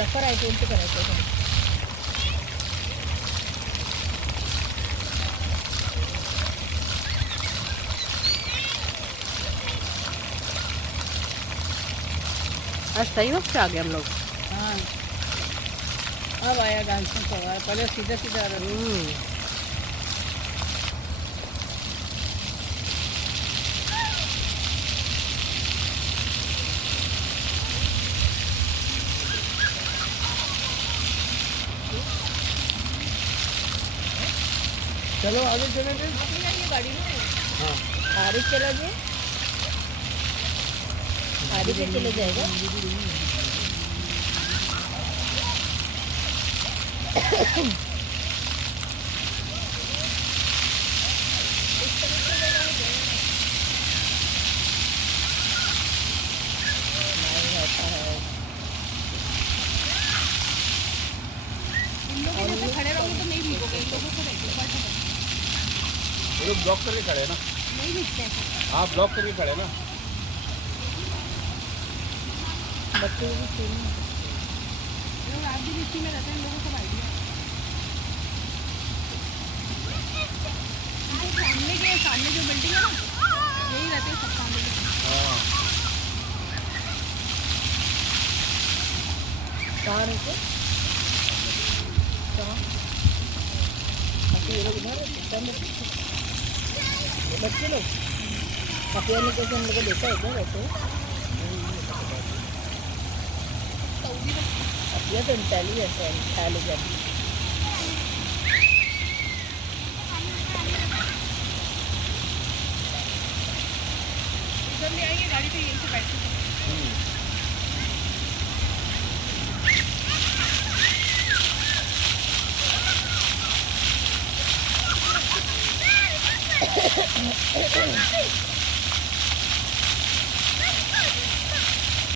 जफर आहे त्यांचं करायचं. आज सही वक्त आ गए हम लोग। हाँ अब आया डांसिंग सवार, पहले सीधा सीधा आ रहा था। चलो आगे चले गए गाड़ी में। हाँ आगे चला गया, आगे से चले जाएगा। खड़े रहोगे तो नहीं भीगोगे, इन लोगों को ये लोग ब्लॉक करके खड़े हैं ना। नहीं भीगते हैं। हाँ ब्लॉक करके खड़े हैं ना। बच्चे भी लोग आप भी इसी में रहते हैं, लोगों को आइडिया सामने जो बिल्डिंग है ना, यही रहते हैं सब सामने के। कहाँ रहते? कहाँ? ये लोग इधर बच्चे लोग अकेले कैसे हम लोग को देखा इधर रहते हैं। ये तो इंटेलिजेंट है, इंटेलिजेंट। इधर ले आएंगे गाड़ी पे, यहीं से बैठ के।